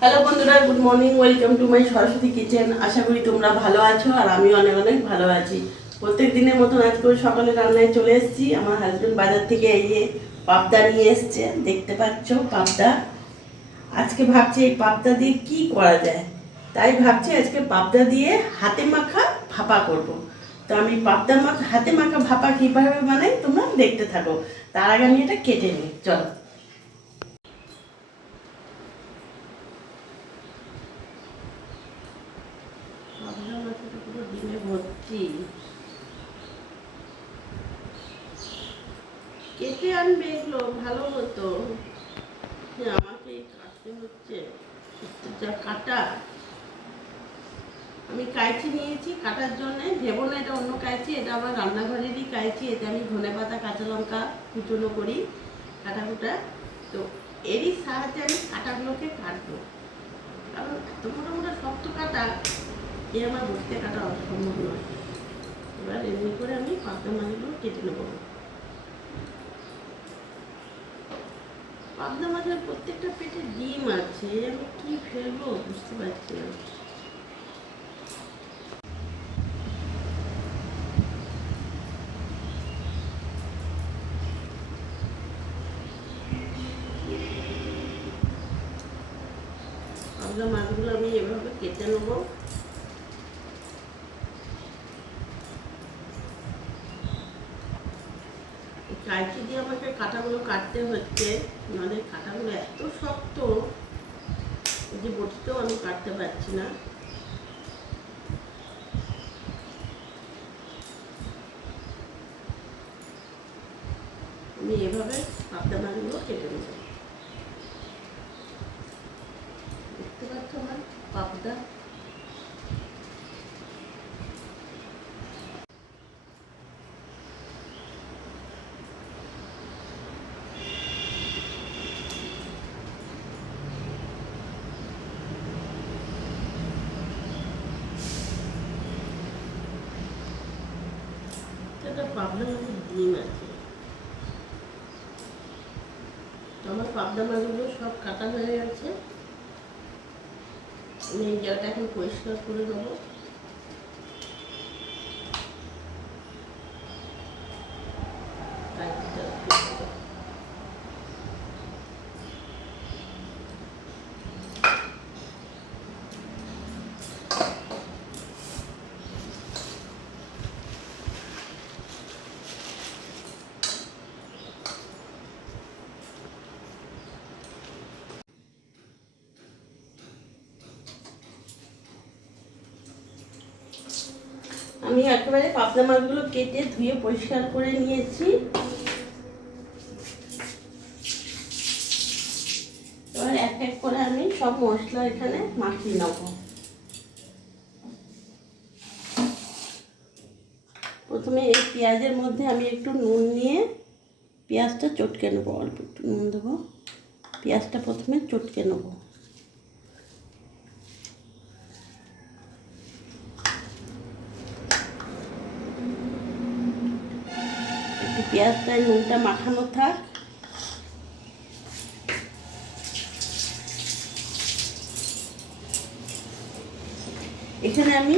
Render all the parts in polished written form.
Hello বন্ধুরা, good morning. Welcome to my Saraswati kitchen. আশা করি তোমরা ভালো আছো আর আমি অনেক অনেক ভালো আছি। প্রত্যেক দিনের মতন আজকে সকালে রান্নায় চলে এসেছি। আমার হাজব্যান্ড বাজার থেকে এই যে পাবদা নিয়ে এসছে, দেখতে পাচ্ছ পাবদা। আজকে ভাবছি এই পাবদা দিয়ে কি করা যায়, তাই ভাবছি আজকে পাবদা দিয়ে হাতে মাখা ভাপা করব। তো আমি পাবদা হাতে মাখা ভাপা কীভাবে বানাই তোমরা দেখতে থাকো। তার আগে আমি এটা কেটে নিই, চলো। পাবদা মাথাটা পুরো ডিমে ভর্তি, কেটে আনবে, এগুলো ভালো হতো। আমাকে কাটতে হচ্ছে, যা কাটা। আমি কাঁচি নিয়েছি কাটার জন্য, ভেবো না এটা অন্য কাঁচি, এটা আমার রান্নাঘরেরই কাঁচি। এতে আমি ধনে পাতা কাঁচা লঙ্কা কুচনো করি, কাটাকুটা। তো এরই সাহায্যে আমি কাটাগুলোকে কাটবো, কারণ এত মোটা মোটা শক্ত কাটা এ আমার বসতে কাটা অসম্ভব নয়। এবার এমনি করে আমি পাবদা মাছগুলো কেটে নেবো। পাবদা মাছের প্রত্যেকটা পেটে ডিম আছে, আমি কি ফেলবো বুঝতে পারছি না। পাবদা মাছগুলো আমি এভাবে কেটে নেবো। কাঁচি দিয়ে আমাকে কাঁটাগুলো কাটতে হচ্ছে, নাহলে কাঁটাগুলো এত শক্ত যে বটিতেও আমি কাটতে পারছি না। আমি এভাবে পাবদা মাছগুলো কেটে নেব। দেখতে পাচ্ছ আমার পাবদা। এটা পাবদা মাছের ডিম আছে। আমার পাবদা মাছগুলো সব কাটা হয়ে গেছে। আমি এই জায়গাটা এখন পরিষ্কার করে নেবো। আমি একেবারে পাবদা মাছগুলো কেটে ধুয়ে পরিষ্কার করে নিয়েছি। এবার এক এক করে আমি সব মশলা এখানে মাখিয়ে নেব। প্রথমে এই পেঁয়াজের মধ্যে আমি একটু নুন নিয়ে পেঁয়াজটা চটকে নেবো, অল্প একটু নুন দেবো। পেঁয়াজটা প্রথমে চটকে নেব। একটু পেঁয়াজটায় নুনটা মাখানো থাক। এখানে আমি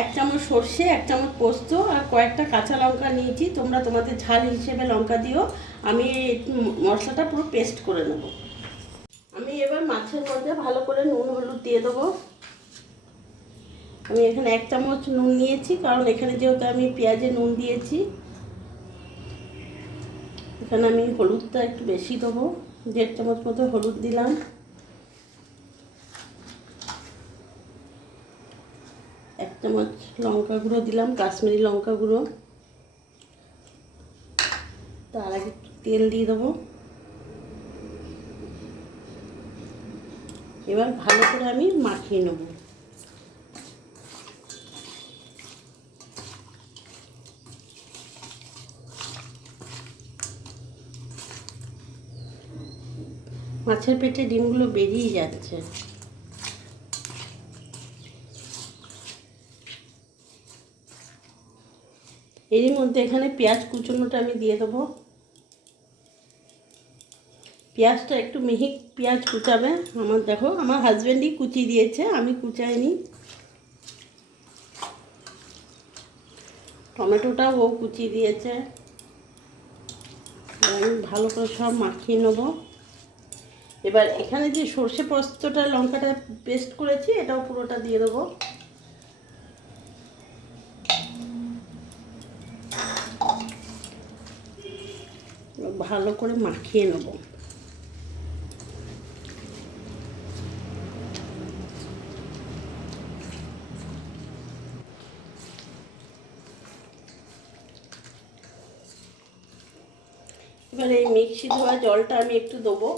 1 চামচ সর্ষে, 1 চামচ পোস্ত আর কয়েকটা কাঁচা লঙ্কা নিয়েছি। তোমরা তোমাদের ঝাল হিসেবে লঙ্কা দিও। আমি মশলাটা পুরো পেস্ট করে নেব। আমি এবার মাছের মধ্যে ভালো করে নুন হলুদ দিয়ে দেবো। আমি এখানে 1 চামচ নুন নিয়েছি, কারণ এখানে যেহেতু আমি পেঁয়াজে নুন দিয়েছি। এখানে আমি হলুদটা একটু বেশি দেবো, 1.5 চামচ মতো হলুদ দিলাম। এক চামচ লঙ্কা গুঁড়ো দিলাম, কাশ্মীরি লঙ্কা গুঁড়ো। তার আগে একটু তেল দিয়ে দেবো। এবার ভালো করে আমি মাখিয়ে নেব। মাছের পেটে ডিমগুলো বেরিয়ে যাচ্ছে। এরই মধ্যে এখানে পেঁয়াজ কুচনোটা আমি দিয়ে দেবো। পেঁয়াজটা একটু মিহি পেঁয়াজ কুচাবে। আমার দেখো আমার হাজব্যান্ডই কুচি দিয়েছে, আমি কুচাইনি। টমেটোটাও ও কুচি দিয়েছে। আমি ভালো করে সব মাখিয়ে নেব। এবার এখানে যে সর্ষে পোস্তটা লঙ্কাটা পেস্ট করেছি এটাও পুরোটা দিয়ে দেবো। ভালো করে মাখিয়ে নেব। এবার এই মিক্সি ধোয়া জলটা আমি একটু দেবো।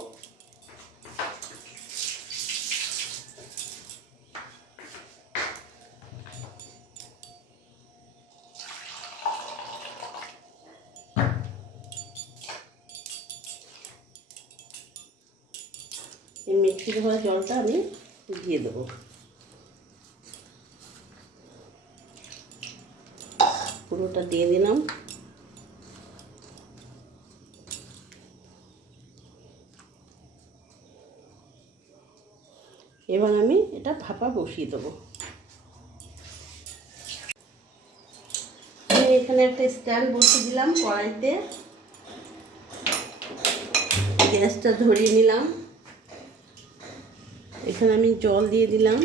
এই মিক্সি ধোয়া জলটা আমি দিয়ে দেবো। পুরোটা দিয়ে দিলাম। এবার আমি এটা ভাপা বসিয়ে দেবো। আমি এখানে একটা স্ট্যান্ড বসিয়ে দিলাম কড়াইতে। গ্যাসটা ধরিয়ে নিলাম। এখানে আমি জল দিয়ে দিলাম।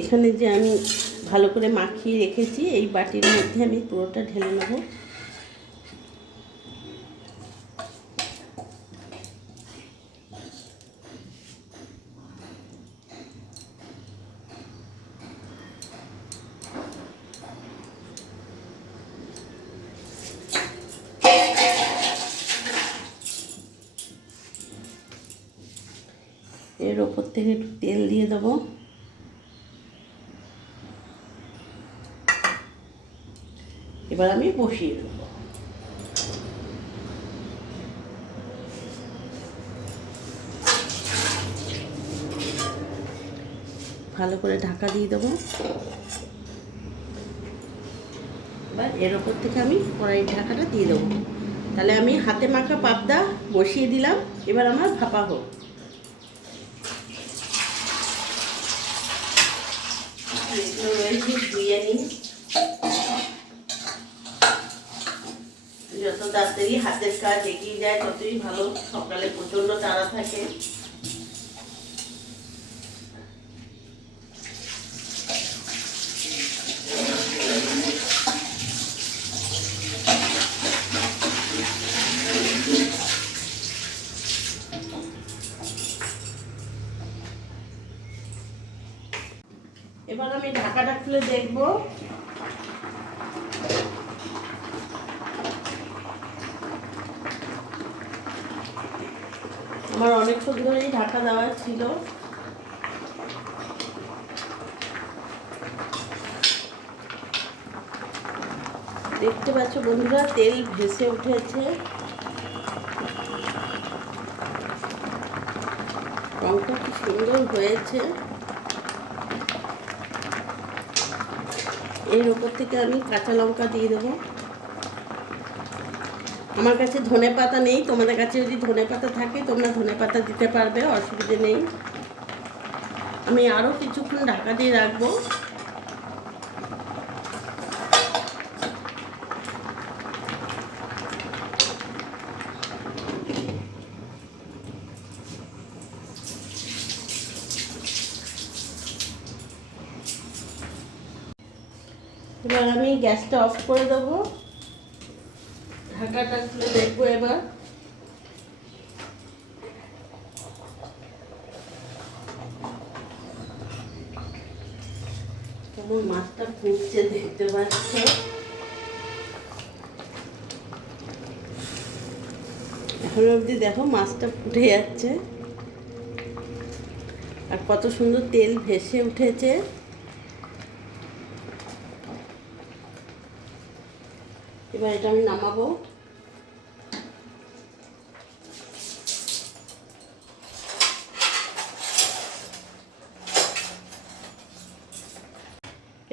এখানে যে আমি ভালো করে মাখিয়ে রেখেছি এই বাটির মধ্যে আমি পুরোটা ঢেলে নেব। এর ওপর থেকে একটু তেল দিয়ে দেবো। এবার আমি বসিয়ে দেবো। ভালো করে ঢাকা দিয়ে দেবো। এবার এর ওপর থেকে আমি কড়াইয়ের ঢাকাটা দিয়ে দেবো। তাহলে আমি হাতে মাখা পাবদা বসিয়ে দিলাম। এবার আমার ভাপা হোক। ধুয়ে নিই। যত তাড়াতাড়ি হাতের কাজ এগিয়ে যায় ততই ভালো। সকালে প্রচণ্ড তাড়া থাকে। এবার আমি ঢাকাটা খুলে দেখব। আমার অনেকক্ষণ ধরেই ঢাকা দেওয়া ছিল। দেখতে পাচ্ছ বন্ধুরা তেল ভেসে উঠেছে। রংটা কি সুন্দর হয়েছে। এর উপর থেকে আমি কাঁচা লঙ্কা দিয়ে দেবো। আমার কাছে ধনেপাতা নেই, তোমাদের কাছে যদি ধনেপাতা থাকে তোমরা ধনেপাতা দিতে পারবে, অসুবিধে নেই। আমি আরও কিছুক্ষণ ঢাকা দিয়ে রাখবো। এবার আমি গ্যাসটা অফ করে দেবো। ঢাকাটা খুলে দেখবো এবার। কেমন মাছটা ফুটছে দেখতে পাচ্ছ। এখন অবধি দেখো মাছটা ফুটে যাচ্ছে আর কত সুন্দর তেল ভেসে উঠেছে। এবার এটা আমি নামাবো।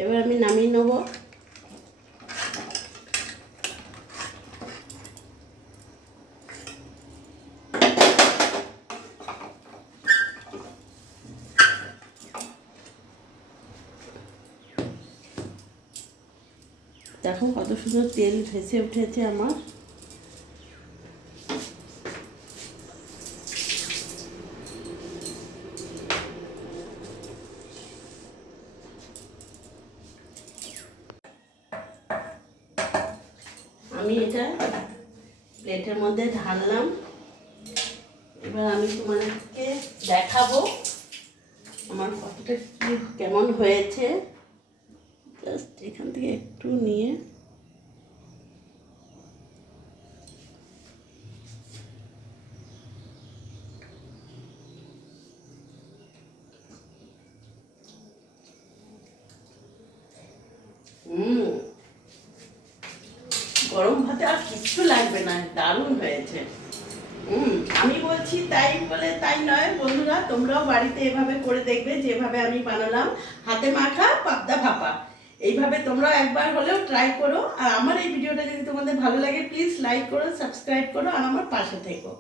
এবার আমি নামিয়ে নেবো। দেখো কত সুন্দর তেল ভেসে উঠেছে আমার। আমি এটা প্লেটের মধ্যে ঢাললাম। এবার আমি তোমাদেরকে দেখাবো আমার কতটা কি কেমন হয়েছে। জাস্ট এখান থেকে একটু নিয়ে গরম ভাতে আর কিচ্ছু লাগবে না, দারুণ হয়েছে। আমি বলছি তাই বলে তাই নয় বন্ধুরা, তোমরাও বাড়িতে এভাবে করে দেখবে যেভাবে আমি বানালাম হাতে মাখা পাবদা ভাপা। এইভাবে তোমরাও একবার হলেও ট্রাই করো। আর আমার এই ভিডিওটা যদি তোমাদের ভালো লাগে প্লিজ লাইক করো, সাবস্ক্রাইব করো আর আমার পাশে থেকো।